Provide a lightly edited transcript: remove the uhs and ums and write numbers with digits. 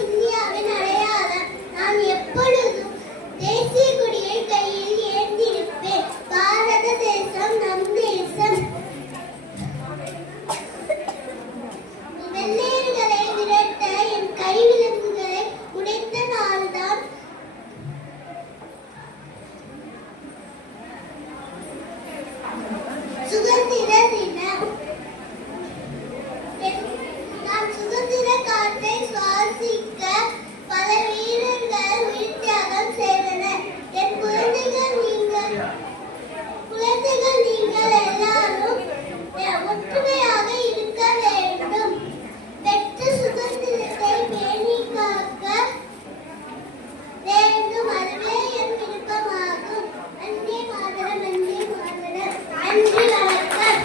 இந்தியாவின் அடையாளம். நான் எப்பொழுதும் தேசிய கொடியை கையில் ஏந்திருப்பேன். பாரத தேசம் நம் தேசம். வெள்ளையர்களை விரட்ட என் கைவிலங்குகளை உடைத்த நாள்தான் சுதந்திர